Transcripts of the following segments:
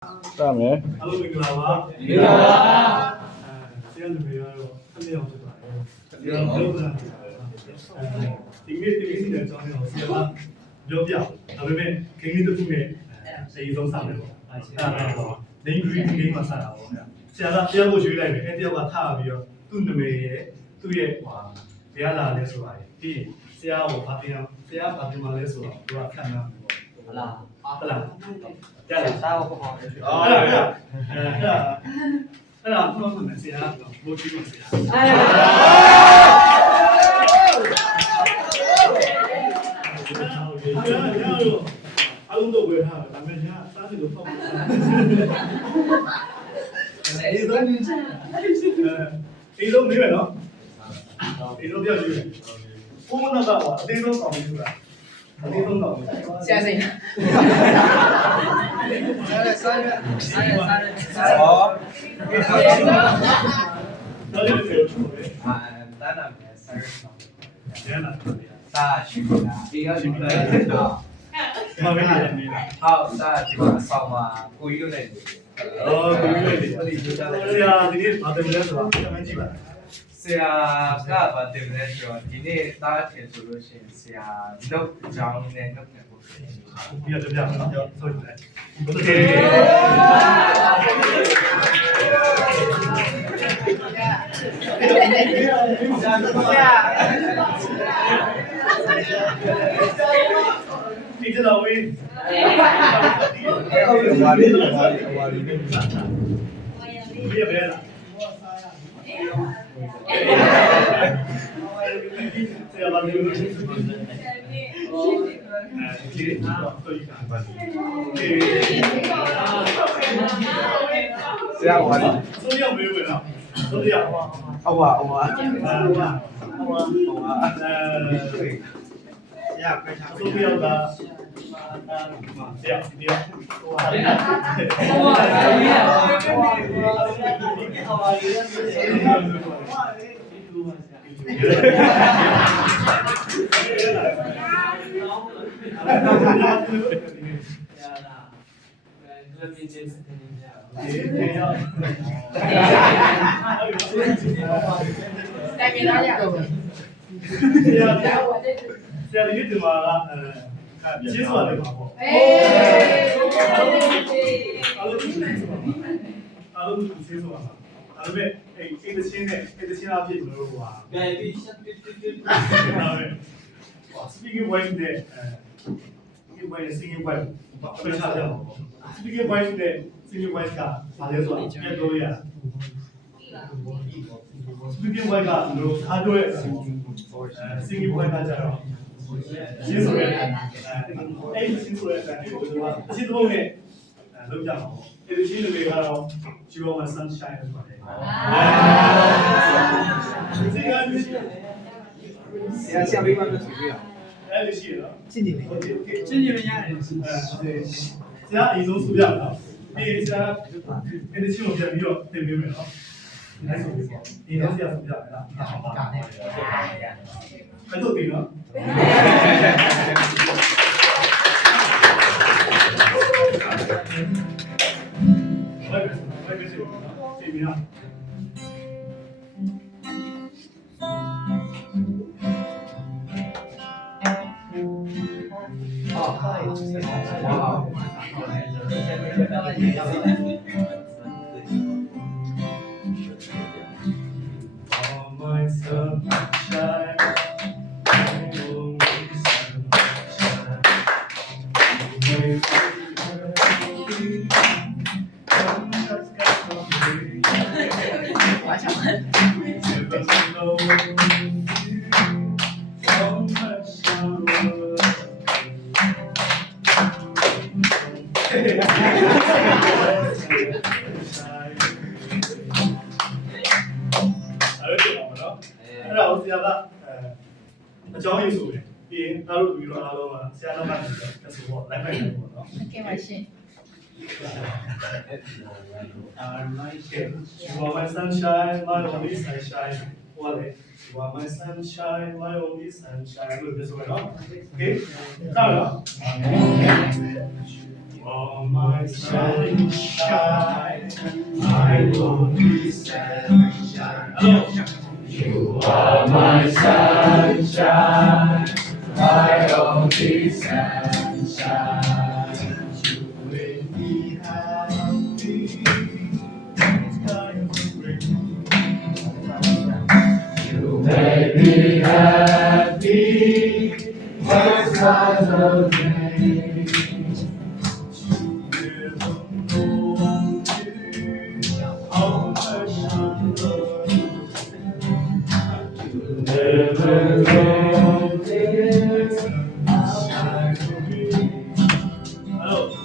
စမယ် အားလုံးမင်္ဂလာပါ မင်္ဂလာပါ ဆရာလူတွေကတော့အမြဲအောင်ဖြစ်ပါတယ်ဆရာတို့ကဒီနေ့ဒီနေ့တဲ့ကြောင်းကိုဆရာကပြောပြဒါပေမဲ့ဂိမ်းလေးတစ်ခုနဲ့အရေးဆုံးစမယ်ပေါ့အဲ့ဒါတော့ name green game မှာစတာပေါ့ဆရာကတရားကိုရွေးလိုက်တယ်အဲ့တယောက်ကထားပြီးတော့သူ့နာမည်ရဲ့သူ့ရဲ့ဘယ်လာလဲဆိုတာပြီးရင်ဆရာကိုဘာတင်ဆရာဘာတင်မှလဲဆိုတော့သူကခံရမှာပေါ့ဟုတ်လားဟုတ်လားကြည့်လား စားဖို့ပေါ့လေ အဲ့ဒါဘုရားကဆရာကမိုးချီးဆရာအားလုံးတော့ဝယ်ထားတယ်ဒါပေမဲ့ညာစားတယ်လို့ပေါ့အေးတော့နေမယ်နော်အေးတော့ပြောကြည့်မယ်ဘုန်းတော်ကအသေးဆုံးဆောင်ပြီးဆိုတာအသေးဆုံးဆောင်ဆရာစိတ်စားရဟောတော်တယ်ပြောချင်တယ် တာနာမယ်ဆရာဆောင် ကျန်လာ စာရှိတာဒီကရှိတယ်တော့ မမင်းလည်းနေလား ဟောစာဒီမှာဆောင်းမှာကိုကြီးတို့လည်းနေအော်ကိုကြီးလေး အဲ့ဒီကြတာ ဆရာဒီနေ့ဘာတယ်လဲဆိုတာပြန်မကြည့်ပါ ဆရာကဘာတင်လဲဆိုတော့ဒီနေ့တားချင်ဆိုလို့ရှိရင်ဆရာလောက်ကြောင်းနဲ့လောက်နေဖို့ဖြစ်နေတယ် ဒီတော့ပြနော်ဆိုရင်လည်းโอเคဒီတော့ဝင်းဝါရီဒီရပဲလားဆရာဘာလို့လဲဒီဆိုရင်တော့ဒီကဘာလဲဆရာဝါရီ ဆိုရမေးဝင်တော့ဆိုရဟော အဝါအဝါ ရပဲချာဆိုပြတော့တိုင်းပြည်သားရတော့ဆရာဒီဒီမှာကျေးဇူးပါတယ်ပါပေါ့အားလုံးကျေးဇူးပါအားလုံးကျေးဇူးပါဒါပေမဲ့အဲ့ဒီချင်းနဲ့အဲ့ဒီချင်းအဖြစ်ကျွန်တော်တို့ဟာ baby shut it ဒါပဲ speaking voice နဲ့speaking voice singing voice ဘာပဲခြားကြပါပေါ့ speaking voice နဲ့ singing voice ကဘာလဲဆိုတာပြန်ပြောရ speaking voice ကကျွန်တော်ခါတော့ singing voice ကကြတော့ရှင်းဆိုရဲအဲ့ဒီရှင်းဆိုရဲတဲ့ကိုကျွန်တော်အရှင်းသုံးနဲ့လုပ်ကြမှာပေါ့အဲ့ဒီရှင်းတွေကတော့ You are my sunshine လို့ပါတယ်ဒီကနေ့ဆရာပေးပါလို့ဆိုပြီးတော့ အဲ့ဒီရှိရနော် ရှင်းနေတယ် โอเคโอเค ရှင်းနေမရတယ် ဆရာအရင်ဆုံးဆိုပြပါတော့ဒီဆရာအဲ့ဒီရှင်းကိုပြန်ပြီးတော့သင်ပေးမယ်နော်ဒီဆိုပြီးပေါ့ဒီတော့ဆရာဆိုပြမယ်လားအဲ့တော့ဒီနော်လိုက်ပြီနော်ဒီပြီနော် All my sunshine, my only sunshine. You may be come just come away. Never know you from my shower.အဲ့ဒါကိုဆရာကအကြောင်းရင်းဆိုတယ်ပြီးရင်အားလုံးပြီးတော့အားလုံးကဆရာတော့မှဆိုတော့ဆိုတော့ live လိုက်ပေါ့နော် ကဲပါရှင် You are my sunshine my only sunshine ဟိုလေ You are my sunshine my only sunshine လို့ပြောဆိုရအောင် Okay ဟုတ်လား are my sunshine, my only sunshine. Hello. You are my sunshine, my only sunshine. You make me happy. It's kind of great. You make me happy, first time of day. Never know how much I love you. You never know this, Shine for me. Hello.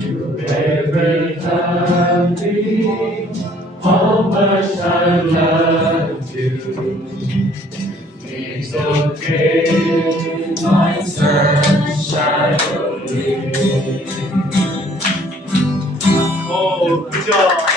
you never tell me how much I love you. It's okay, my sunshine only. Oh, good job.